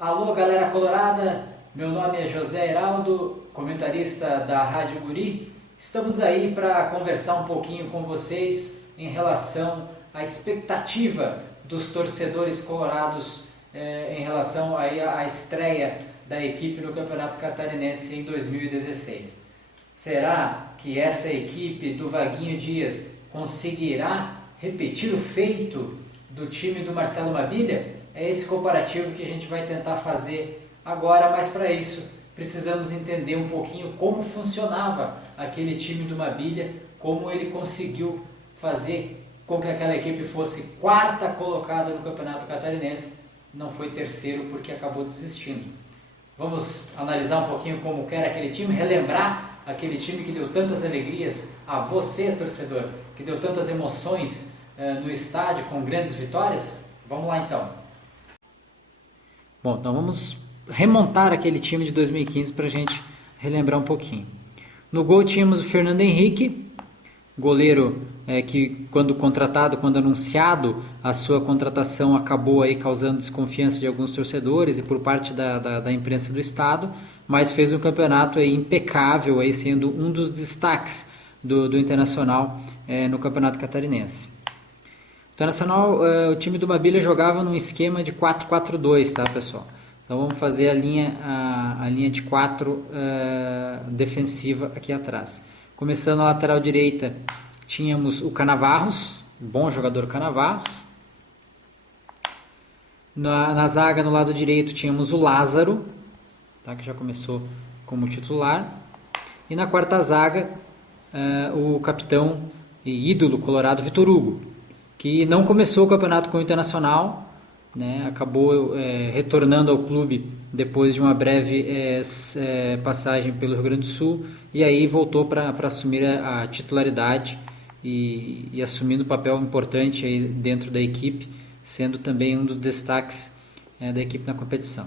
Alô, galera colorada, meu nome é José Heraldo, comentarista da Rádio Guri. Estamos aí para conversar um pouquinho com vocês em relação à expectativa dos torcedores colorados em relação aí à estreia da equipe no Campeonato Catarinense em 2016. Será que essa equipe do Vaguinho Dias conseguirá repetir o feito do time do Marcelo Mabilha? É esse comparativo que a gente vai tentar fazer agora, mas para isso precisamos entender um pouquinho como funcionava aquele time do Mabilha, como ele conseguiu fazer com que aquela equipe fosse quarta colocada no Campeonato Catarinense, não foi terceiro porque acabou desistindo. Vamos analisar um pouquinho como era aquele time, relembrar aquele time que deu tantas alegrias a você, torcedor, que deu tantas emoções no estádio com grandes vitórias? Vamos lá então. Bom, então vamos remontar aquele time de 2015 para a gente relembrar um pouquinho. No gol tínhamos o Fernando Henrique, goleiro que quando contratado, quando anunciado a sua contratação, acabou aí causando desconfiança de alguns torcedores e por parte da imprensa do estado, mas fez um campeonato aí impecável, aí sendo um dos destaques do Internacional no Campeonato Catarinense. Internacional, o time do Mabilha jogava num esquema de 4-4-2, tá, pessoal? Então vamos fazer a linha de 4 defensiva aqui atrás. Começando na lateral direita, tínhamos o Canavarros, bom jogador Canavarros. Na zaga, no lado direito, tínhamos o Lázaro, tá, que já começou como titular. E na quarta zaga, o capitão e ídolo colorado Vitor Hugo, que não começou o campeonato com o Internacional, né, acabou retornando ao clube depois de uma breve passagem pelo Rio Grande do Sul, e aí voltou para assumir a titularidade e assumindo um papel importante aí dentro da equipe, sendo também um dos destaques da equipe na competição.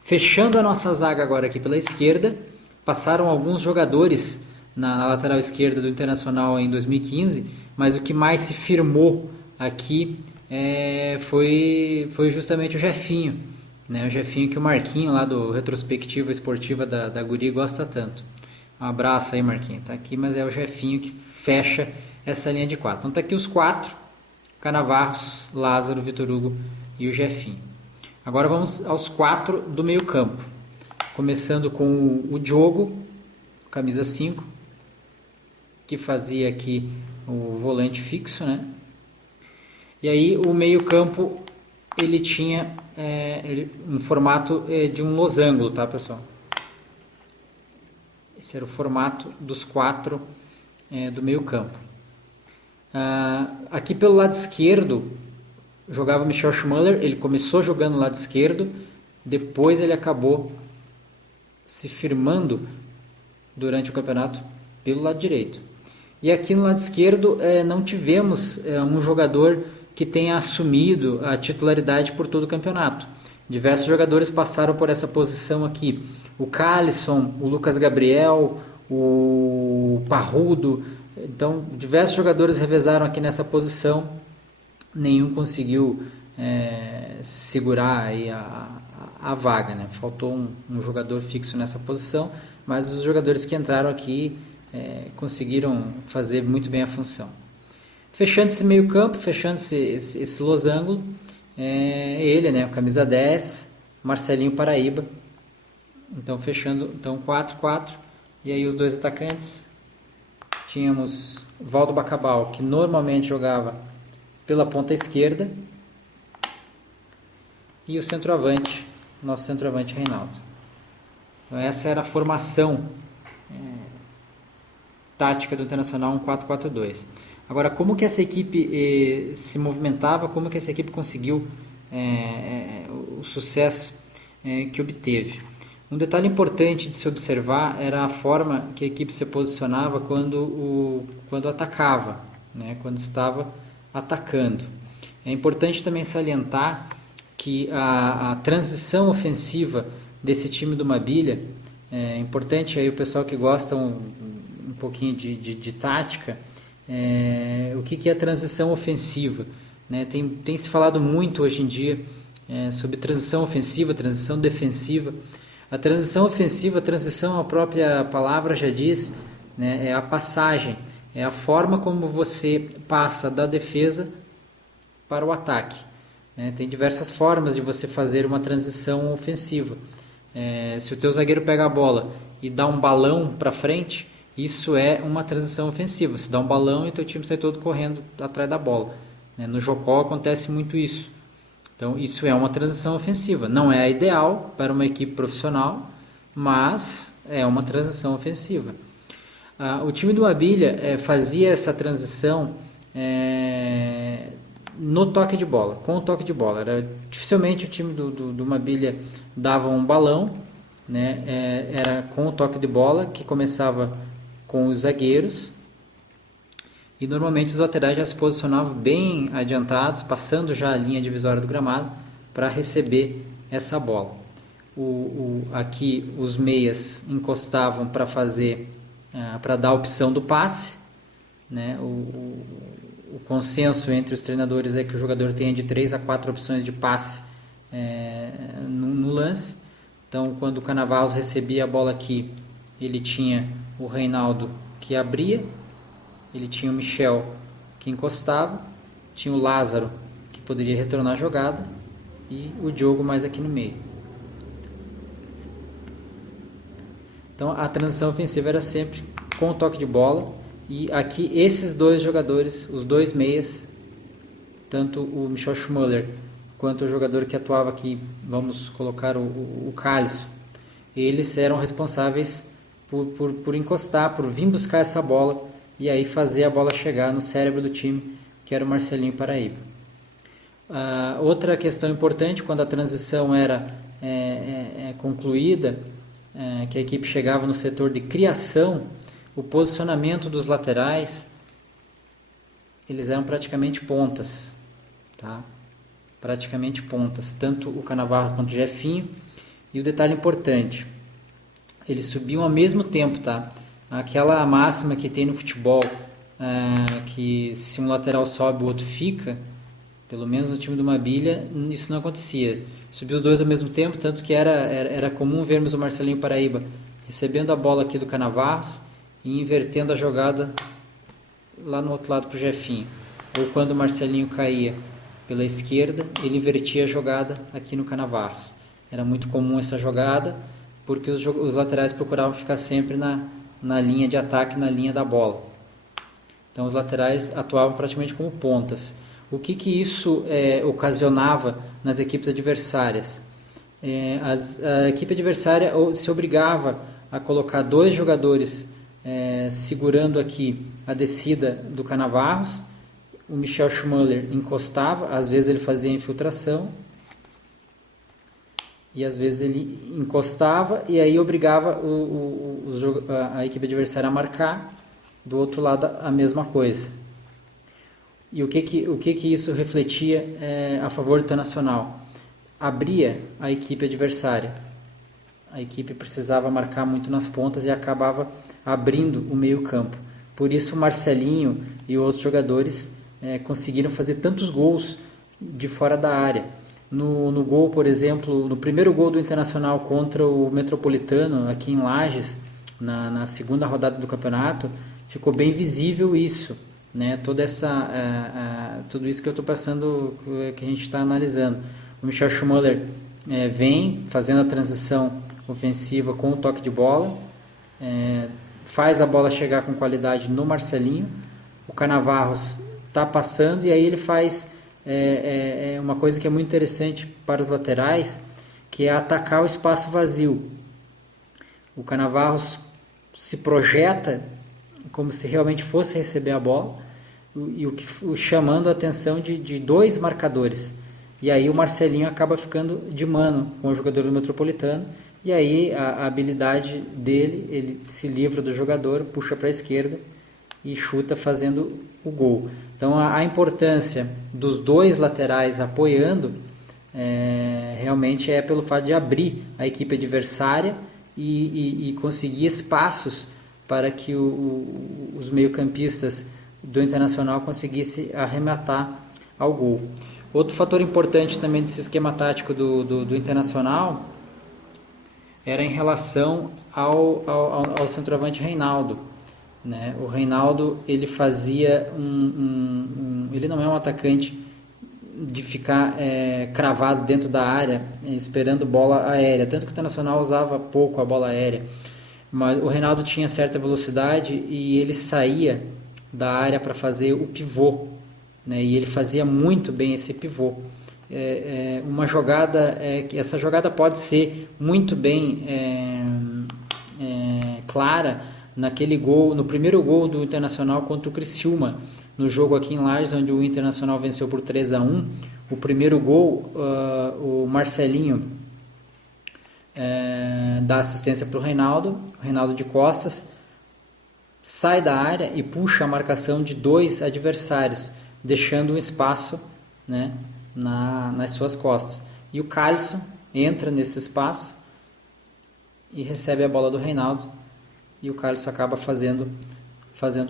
Fechando a nossa zaga agora aqui pela esquerda, passaram alguns jogadores na lateral esquerda do Internacional em 2015, mas o que mais se firmou aqui foi justamente o Jefinho, né? O Jefinho que o Marquinho lá do Retrospectiva Esportiva da Guri gosta tanto. Um abraço aí, Marquinho, tá aqui, mas é o Jefinho que fecha essa linha de 4. Então tá aqui os 4, Canavarros, Lázaro, Vitor Hugo e o Jefinho. Agora vamos aos 4 do meio campo, começando com o Diogo, camisa 5, que fazia aqui o volante fixo, né? E aí o meio campo ele tinha um formato de um losango, tá, pessoal? Esse era o formato dos 4 do meio campo. Aqui pelo lado esquerdo jogava o Michel Schmuller. Ele começou jogando no lado esquerdo, depois ele acabou se firmando durante o campeonato pelo lado direito. E aqui no lado esquerdo não tivemos um jogador que tenha assumido a titularidade por todo o campeonato. Diversos jogadores passaram por essa posição aqui. O Calisson, o Lucas Gabriel, o Parrudo. Então, diversos jogadores revezaram aqui nessa posição. Nenhum conseguiu segurar aí a vaga, né? Faltou um jogador fixo nessa posição, mas os jogadores que entraram aqui conseguiram fazer muito bem a função. Fechando esse meio campo, fechando esse losango, ele, né, o camisa 10, Marcelinho Paraíba. Então fechando 4-4, e aí os dois atacantes, tínhamos Valdo Bacabal, que normalmente jogava pela ponta esquerda, e o centroavante, nosso centroavante Reinaldo. Então essa era a formação tática do Internacional, um 4-4-2. Agora, como que essa equipe se movimentava, como que essa equipe conseguiu o sucesso que obteve? Um detalhe importante de se observar era a forma que a equipe se posicionava quando atacava, né? Quando estava atacando. É importante também salientar que a transição ofensiva desse time do Mabilha, é importante aí o pessoal que gosta um pouquinho de tática, o que é a transição ofensiva, né? Tem se falado muito hoje em dia sobre transição ofensiva, transição defensiva. A transição ofensiva, a transição, a própria palavra já diz, né, é a passagem, é a forma como você passa da defesa para o ataque. Tem diversas formas de você fazer uma transição ofensiva. Se o teu zagueiro pega a bola e dá um balão para frente, isso é uma transição ofensiva. Você dá um balão e o teu time sai todo correndo atrás da bola. No Jocó acontece muito isso. Então isso é uma transição ofensiva. Não é a ideal para uma equipe profissional, mas é uma transição ofensiva. O time do Mabilha fazia essa transição no toque de bola, com o toque de bola. Dificilmente o time do Mabilha dava um balão, né? Era com o toque de bola, que começava com os zagueiros, e normalmente os laterais já se posicionavam bem adiantados, passando já a linha divisória do gramado, para receber essa bola. Aqui os meias encostavam para fazer, para dar a opção do passe, né? O consenso entre os treinadores é que o jogador tenha de 3 a 4 opções de passe no lance. Então, quando o Cannavaro recebia a bola aqui, ele tinha o Reinaldo que abria, ele tinha o Michel que encostava, tinha o Lázaro que poderia retornar a jogada e o Diogo mais aqui no meio. Então, a transição ofensiva era sempre com o toque de bola. E aqui esses dois jogadores, os dois meias, tanto o Michel Schmuller quanto o jogador que atuava aqui, vamos colocar o Cálice, eles eram responsáveis por encostar, por vir buscar essa bola e aí fazer a bola chegar no cérebro do time, que era o Marcelinho Paraíba. Outra questão importante, quando a transição era concluída, que a equipe chegava no setor de criação, o posicionamento dos laterais, eles eram praticamente pontas, tá? Praticamente pontas, tanto o Cannavaro quanto o Jefinho. E o detalhe importante, eles subiam ao mesmo tempo, tá? Aquela máxima que tem no futebol, que se um lateral sobe o outro fica, pelo menos no time do Mabilha, isso não acontecia. Subiu os dois ao mesmo tempo, tanto que era comum vermos o Marcelinho Paraíba recebendo a bola aqui do Cannavaro e invertendo a jogada lá no outro lado para o Jefinho. Ou quando o Marcelinho caía pela esquerda, ele invertia a jogada aqui no Cannavaro. Era muito comum essa jogada, porque os laterais procuravam ficar sempre na linha de ataque, na linha da bola. Então os laterais atuavam praticamente como pontas. O que isso ocasionava nas equipes adversárias? A equipe adversária se obrigava a colocar dois jogadores segurando aqui a descida do Cannavaro. O Michel Schmuller encostava, às vezes ele fazia infiltração e às vezes ele encostava e aí obrigava a equipe adversária a marcar, do outro lado a mesma coisa. E o que isso refletia a favor do Internacional? Abria a equipe adversária. A equipe precisava marcar muito nas pontas e acabava abrindo o meio-campo. Por isso, o Marcelinho e outros jogadores conseguiram fazer tantos gols de fora da área. No gol, por exemplo, no primeiro gol do Internacional contra o Metropolitano, aqui em Lages, na segunda rodada do campeonato, ficou bem visível isso, né? Tudo isso que eu estou passando, que a gente está analisando. O Michel Schmuller vem fazendo a transição ofensiva com o toque de bola, faz a bola chegar com qualidade no Marcelinho, o Cannavaro está passando e aí ele faz uma coisa que é muito interessante para os laterais, que é atacar o espaço vazio. O Cannavaro se projeta como se realmente fosse receber a bola e chamando a atenção de dois marcadores. E aí o Marcelinho acaba ficando de mano com o jogador do Metropolitano e aí a habilidade dele, ele se livra do jogador, puxa para a esquerda e chuta fazendo o gol. Então a importância dos dois laterais apoiando realmente é pelo fato de abrir a equipe adversária e conseguir espaços para que os meio-campistas do Internacional conseguissem arrematar ao gol. Outro fator importante também desse esquema tático do Internacional era em relação ao centroavante Reinaldo, né? O Reinaldo, ele fazia ele não é um atacante de ficar cravado dentro da área esperando bola aérea, tanto que o Internacional usava pouco a bola aérea, mas o Reinaldo tinha certa velocidade e ele saía da área para fazer o pivô, né? E ele fazia muito bem esse pivô. Uma jogada, essa jogada pode ser muito bem clara naquele gol, no primeiro gol do Internacional contra o Criciúma, no jogo aqui em Lages, onde o Internacional venceu por 3-1. O primeiro gol, o Marcelinho dá assistência para o Reinaldo de costas, sai da área e puxa a marcação de 2 adversários, deixando um espaço, né, nas suas costas. E o Calisson entra nesse espaço e recebe a bola do Reinaldo, e o Calisson acaba fazendo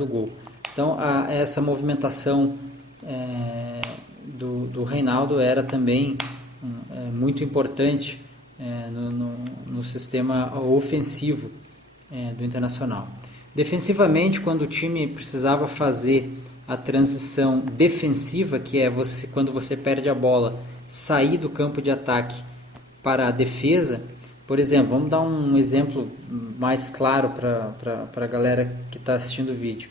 o gol. Então, essa movimentação do Reinaldo era também muito importante no sistema ofensivo do Internacional. Defensivamente, quando o time precisava fazer a transição defensiva, que é quando você perde a bola, sair do campo de ataque para a defesa. Por exemplo, vamos dar um exemplo mais claro para a galera que está assistindo o vídeo.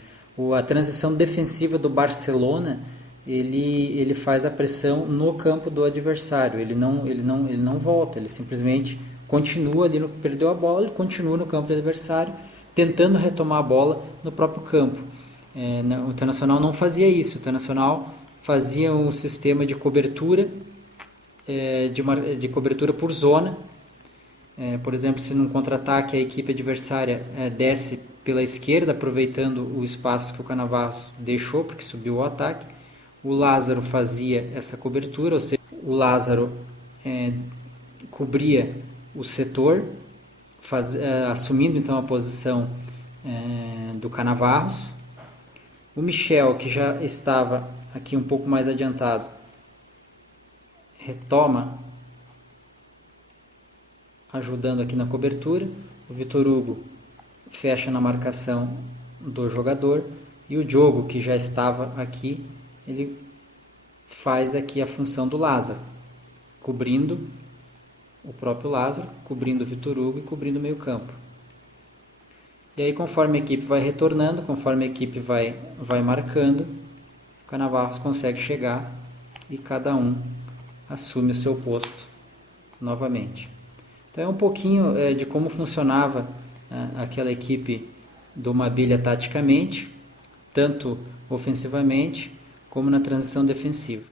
A transição defensiva do Barcelona, ele faz a pressão no campo do adversário, ele não volta, ele simplesmente continua ali, perdeu a bola, ele continua no campo do adversário, tentando retomar a bola no próprio campo. O Internacional não fazia isso, o Internacional fazia um sistema de cobertura, de cobertura por zona. Por exemplo, se num contra-ataque a equipe adversária desce pela esquerda, aproveitando o espaço que o Canavarros deixou, porque subiu o ataque, o Lázaro fazia essa cobertura, ou seja, o Lázaro cobria o setor, assumindo então a posição do Canavarros. O Michel, que já estava aqui um pouco mais adiantado, retoma, ajudando aqui na cobertura. O Vitor Hugo fecha na marcação do jogador, e o Diogo, que já estava aqui, ele faz aqui a função do Lázaro, cobrindo o próprio Lázaro, cobrindo o Vitor Hugo e cobrindo o meio campo. E aí, conforme a equipe vai retornando, conforme a equipe vai marcando, o Canavarros consegue chegar e cada um assume o seu posto novamente. Então é um pouquinho de como funcionava aquela equipe do Mabilha taticamente, tanto ofensivamente como na transição defensiva.